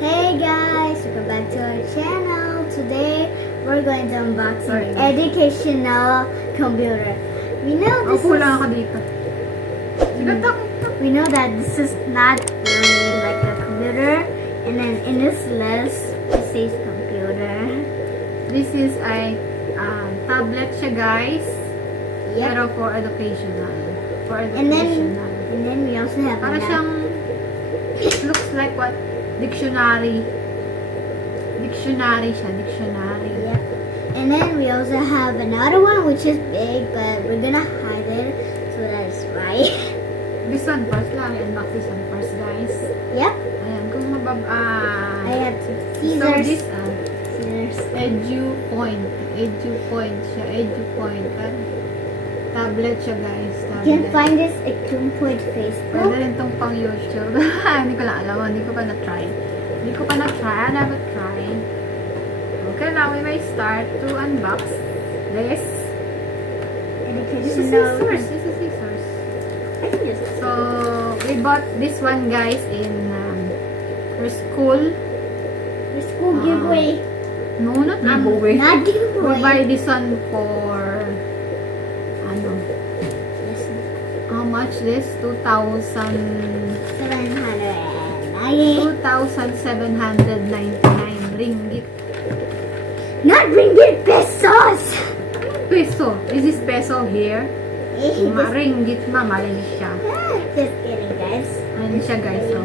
Hey guys, welcome back to our channel. Today we're going to unbox our educational computer. We know this we know that this is not really like a computer, and then in this list it says computer. This is a tablet siya, guys. Yep. Pero for educational. And then we also have Para siyang, it looks like what? Dictionary. Dictionary siya, dictionary. Yep. And then we also have another one which is big, but we're gonna hide it, so that's right. This one first lang. I-unbox this one first, guys. Yep. Ayan, kung I have some So scissors. this, Scissors. Edu-Point. Edu-Point siya. Edu-Point. Tablet siya, guys. Tablet. You can find this at Edu-Point Facebook. Pwede rin tong pang YouTube. Hindi ko lang alam. Hindi ko pa na-try. I never tried. Okay, now we may start to unbox this. This is scissors. This is scissors. I think this is So, we bought this one, guys, in our school. the school giveaway. No, not giveaway. Not We giveaway. buy this one for, ano, Listen. how much this? 2,799 ringgit. Not ringgit, pesos. Peso. Is this peso here? Just Ringgit, mali siya. kidding, guys. Ayan siya, guys. So,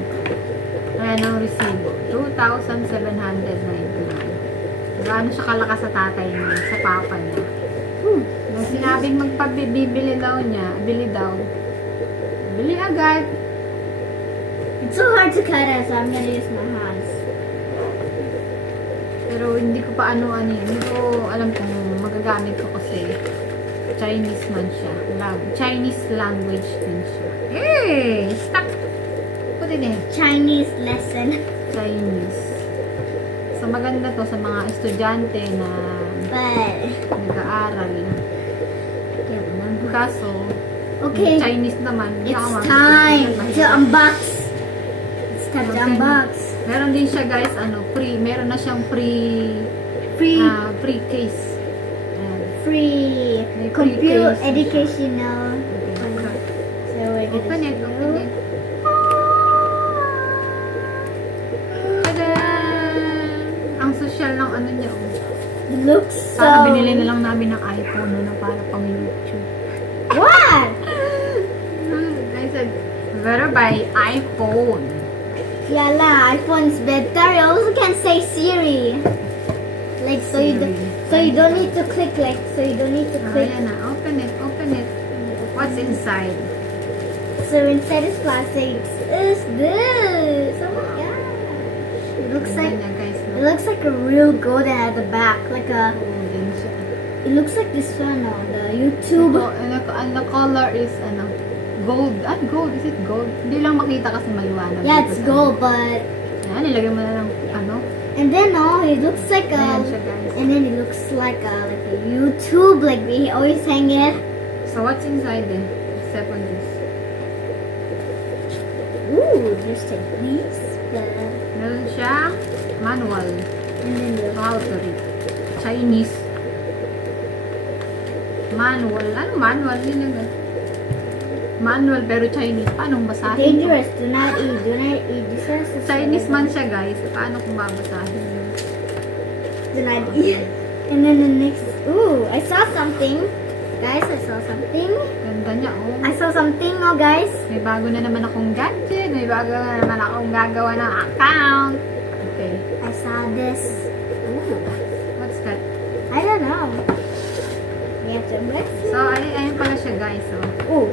ayan ang resibo. 2,799. Gaano siya kalakas sa tatay niya, sa papa niya. Nung sinabing magpabibili daw niya, bili agad. It's so hard to cut it, so I'm gonna use my hands. Pero hindi ko pa ano-ano yun. Hindi ko alam kung magagamit ko kasi Chinese man siya. Chinese language din siya. Hey! Stuck! Put it in. Chinese lesson. Chinese. So, maganda to sa mga estudyante na But nag-aaral. Kaso, okay, Chinese naman. hindi it's ako time marunong. to unbox. It's time to Okay. unbox. Meron din siya, guys, free. Meron na siyang free case. Ayan. Free May computer free case. educational. Okay. So we're gonna Open it, show. open it. Tada! Ang social ng ano niya, oh. It looks so. Sana binili na lang namin ng iPhone, na para pang YouTube. What? I said, better buy iPhone. Yeah lah, iPhone's better. You also can say Siri. Like so you don't need to click click. Ayan na, open it. What's inside? So inside this plastic is this. Oh my god. It looks like Ayan na, guys. it looks like a real golden at the back. Golden siya. It looks like this one on the YouTube. And the color is, gold. Gold. Is it gold? Hindi lang makita kasi maliwanag. Yeah, dito it's sa- gold, but Ayan, nilagay mo na lang, and then it looks like Ayan siya, guys. and then it looks like a YouTube, like we always hang it. So, what's inside then? Except on this. Ooh, there's the these, Meron siya manual. and then the How to read. Chinese. Manual. Ano manual? Manual pero Chinese. Paano basahin? dangerous. Do not eat. This has to say Chinese man siya, guys. Paano kung babasahin? do not eat. And then the next, ooh, I saw something. Guys, I saw something. Ganda niya, oh. I saw something, guys. May bago na naman akong gadget. May bago na naman akong gagawa ng account. Okay. I saw this. Ooh, What's that? I don't know. We have to mix. So, ayun pala siya, guys. So, Ooh,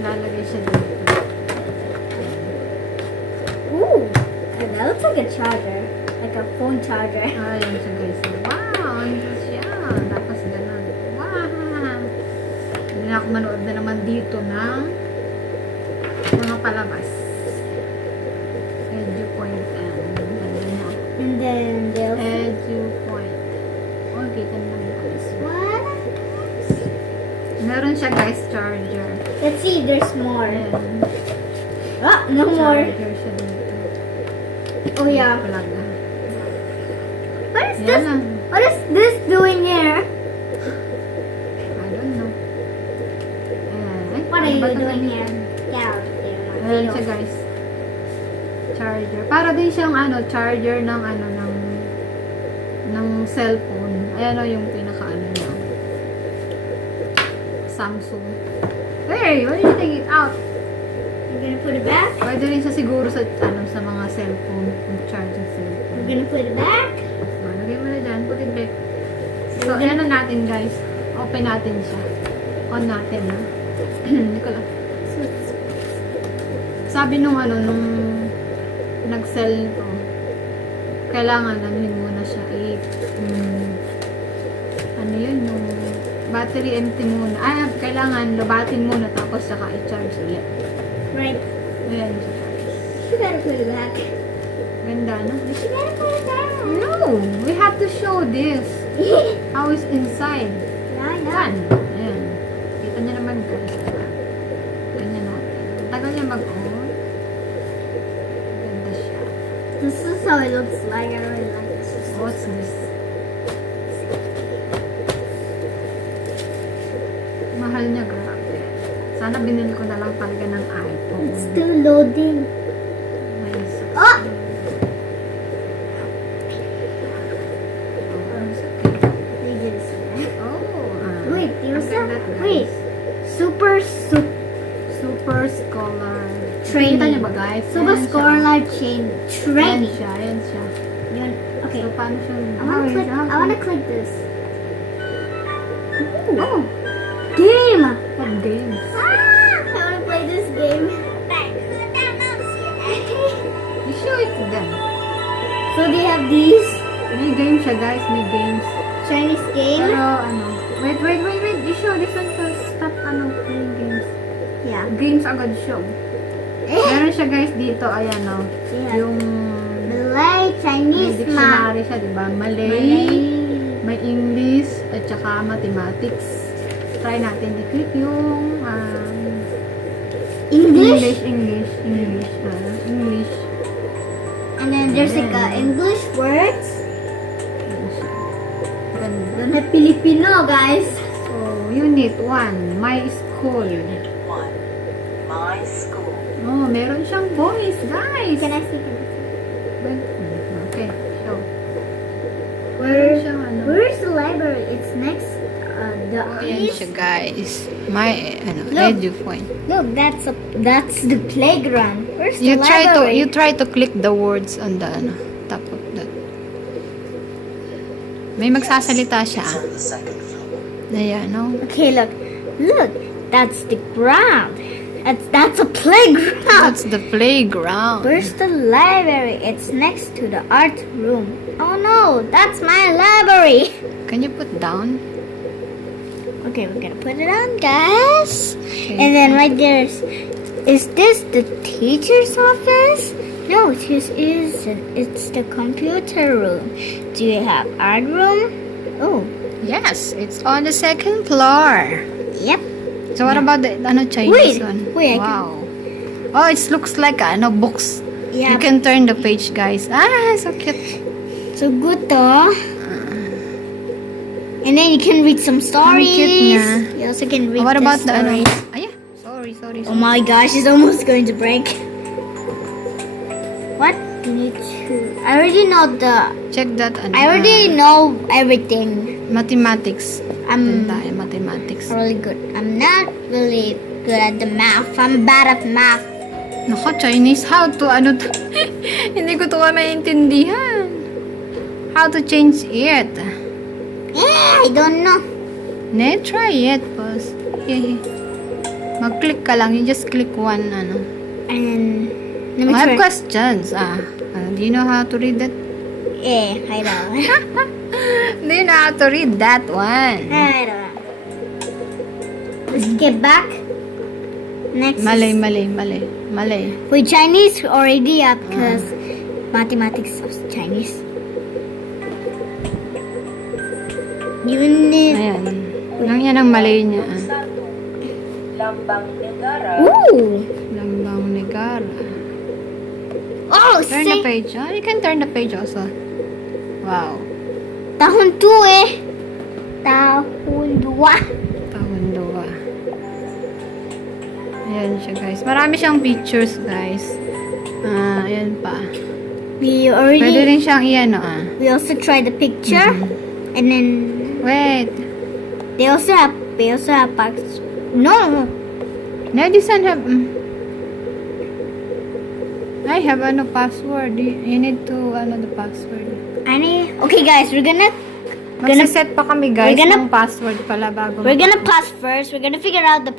lalagay siya dito. ooh. That looks like a charger, like a phone charger. Ayun siya, guys. So, wow, ano siya. Tapos ganun. Wow. Hindi na ako manood na naman dito ng mga palabas. Edu-Point And then they'll Edu-Point. Oh, kita naman guys. what? Meron siya guys, charger. Let's see, there's more. Ayan. Ah, no more. Charger siya dito. Oh yeah. Plug. What is Yan this? na. What is this doing here? I don't know. Ayan. Ay, What are ano you ba ito? doing here? Get out there. Ayan siya guys. Charger. Para din siyang charger ng ng cellphone. Ayan yung pinaka niya. Samsung. Hey, why did you take it out? You're gonna put it back? Pwede rin siya siguro sa sa mga cellphone, yung charging cellphone. We're gonna put it back? Lagay mo na dyan, put it back. So, ayan na natin guys. Open natin siya. On natin, ha? Hindi ko lang. Sabi nung nag-sell nito, kailangan muna siya yung battery empty muna. Kailangan lubatin muna tapos saka i-charge ulit. Right. Ayan. You better put it back. Ganda, no? You better put it down. No! We have to show this. How is inside. I know. Yan. Ayan. Kita niya naman guys. Ganyan natin. Tagal niya mag-on. Ganda siya. This is how it looks like. I really like this. What's this? Mahal niya, grabe. Sana binili ko na lang talaga ng iPhone. It's still loading. Nice. Oh! You didn't see that. Wait, there's look at that, guys. wait. Super Scholar. Training. Kita niyo ba guys? Super Ayan siya. Scholar Chain Ayan Training. siya, ayan siya. Okay. So, paano siya? I wanna click this. Ooh. Oh. Game! What games? I wanna play this game. You show it to them. So they have these May games siya guys, may games. Chinese game. Pero wait. You show this one first. Stop playing games. Yeah. Games agad show. Meron siya guys dito, ayan Yeah. yung Malay, may Chinese, dictionary siya, diba? Malay, may English, at saka mathematics. Try natin i-click yung English. English. And then there's like Ayan. English words. Ayan siya. Ganda. Then the Filipino, guys. So, Unit 1, My School. My school. Oh, meron siyang voice, guys. Can I see? Okay, show. Meron siyang Where's the library? It's next. The Ayan siya, guys. My, Look. Edu-Point. Look, that's the playground. Where's the You library? try to click the words on the top of that. May magsasalita siya. It's on the second floor. Ayan, no? Okay, look. That's the ground. That's a playground. That's the playground. Where's the library? It's next to the art room. Oh no, that's my library. Can you put down? Okay, we're gonna put it on, guys. Okay. And then right there is this the teacher's office? No, it's the computer room. Do you have art room? Oh, Yes, it's on the second floor. yep. So what about the Chinese one? Wait, I Wow. Oh, it looks like books. Yeah. You can turn the page, guys. So cute. So good though. And then you can read some stories. cute niya. You also can read What about the stories. yeah. Sorry. Oh my gosh, it's almost going to break. What? You need to. I already know Check that. I already know everything. Mathematics. I'm Tayo, mathematics. really good. I'm not really good at the math. I'm bad at math. Nako, Chinese. How to, hindi ko to maintindihan. How to change it? I don't know. Try it, boss. Mag-click ka lang. You just click one, And let me I have try. questions. Do you know how to read that? Yeah, I know. Do you know how to read that one? I don't know. Let's get back. Next. Malay. With Chinese already up because mathematics is Chinese. Unit. Ayan. Yan ang Malay niya. Lambang negara. Ooh. Lambang negara. Oh, Turn the say page. Oh, you can turn the page also. Wow. tahun 2 eh. Tahun 2. Tahun 2. Ayan siya, guys. Marami siyang pictures, guys. Ayan pa. We Pwede already rin siyang iyan, we also tried the picture and then Wait. they also have box. No. No, this one have... I have password. You need to, the password. Okay guys, we're gonna Magsiset pa kami, guys, we're gonna- ng password pala bago. we're gonna pass first. We're gonna figure out the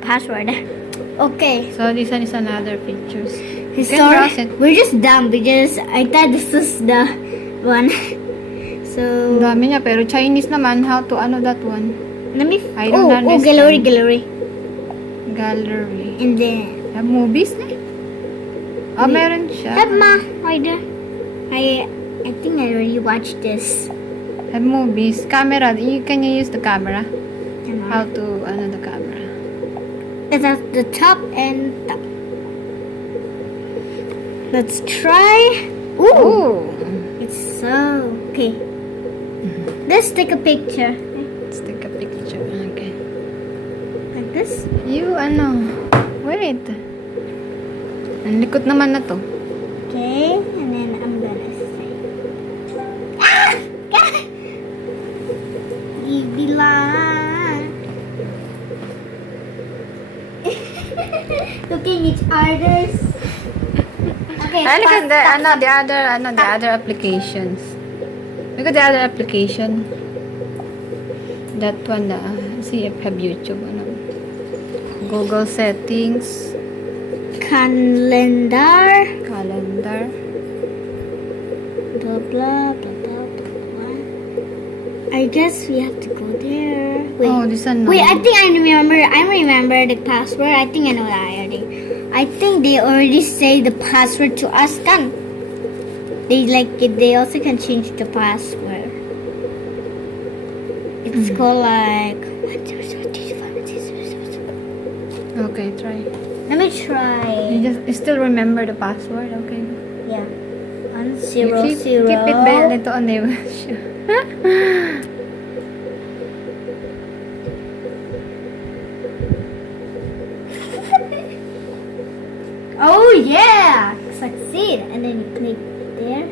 password. Okay. So, this one is another pictures. You can Sorry, browse it. we're just dumb because I thought this was the one. So Ang dami niya, pero Chinese naman. How to, that one? let me. I don't understand. Gallery. Gallery. And then Have movies na? Meron siya. have ma. I think I already watched this. Have movies. Camera. Can you use the camera? How to, the camera? It's at the top and top. Let's try. Ooh, Oh! it's so okay. Let's take a picture Let's take a picture. Okay. like this. You, wait. Ang likot naman na to. Okay, and then I'm gonna say. Ah! Bibilang. Looking each other's. Okay. Look at stop. the other applications. Look at the other application. That one, see if have YouTube, Google settings, Calendar. calendar. Blah blah blah blah blah. I guess we have to go there. Wait. Oh, this one. Wait, I think I remember the password. I think I know that already. I think they already say the password to us. Kan? They also can change the password. It's called like Okay, try. let me try. You still remember the password? Okay. Yeah. You 100. keep it bell ito on the Oh yeah! Succeed. And then you click there.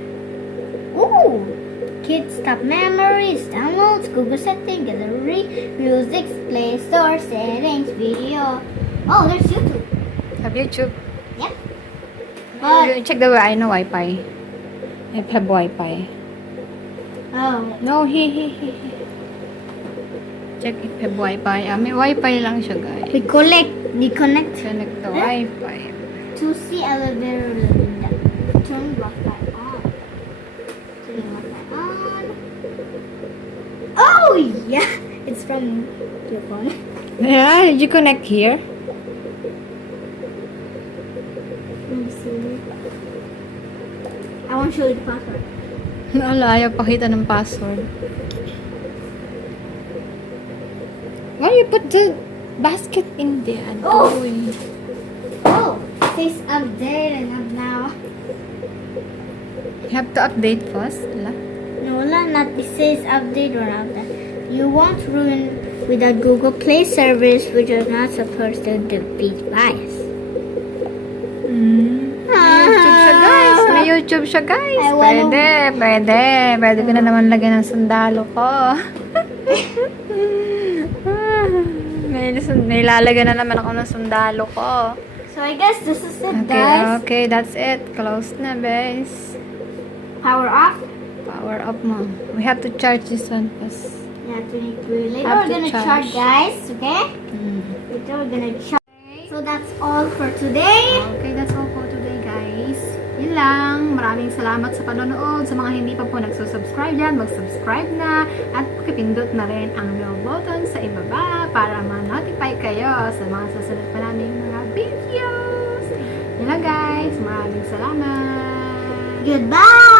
Ooh! Kids Top Memories, Downloads, Google Settings, Gallery, Music, Play Store, Settings, Video. Oh, there's YouTube. Have YouTube. Yeah. But, Check the Wi-Fi. I have Wi-Fi. oh, No, he. Check if have Wi-Fi. May Wi-Fi lang siya, guys. we connect Connect the Wi-Fi. to see elevator. Turn Wi-Fi on. Turn Wi-Fi on. Oh yeah! It's from your phone. Yeah, did you connect here? Let me see. I want to show you the password. Wala, ayaw pakita ng password. Why you put the basket in there? Oh! Doing? Oh, it says update and up now. You have to update first. Wala. No, not it says update or not that. You won't ruin without Google Play service, which is not supposed to be biased. May YouTube siya, guys. I wanna- Pwede ko na naman lagyan ng sundalo ko. may lalagyan na naman ako ng sundalo ko. So I guess this is it, guys. Okay, that's it. Close na, guys. Power off. Power up mo. We have to charge this one first. Yeah, 23. Later Have we're to gonna charge. charge, guys. Okay. Later we're gonna charge. So that's all for today. Okay, that's all for today, guys. Yun lang. Maraming salamat sa panonood. Sa mga hindi pa po nagsusubscribe dyan, mag-subscribe na. At pakipindot na rin ang bell button sa ibaba para ma-notify kayo sa mga susunod pa naming mga videos. Yun lang, guys. Maraming salamat. Goodbye.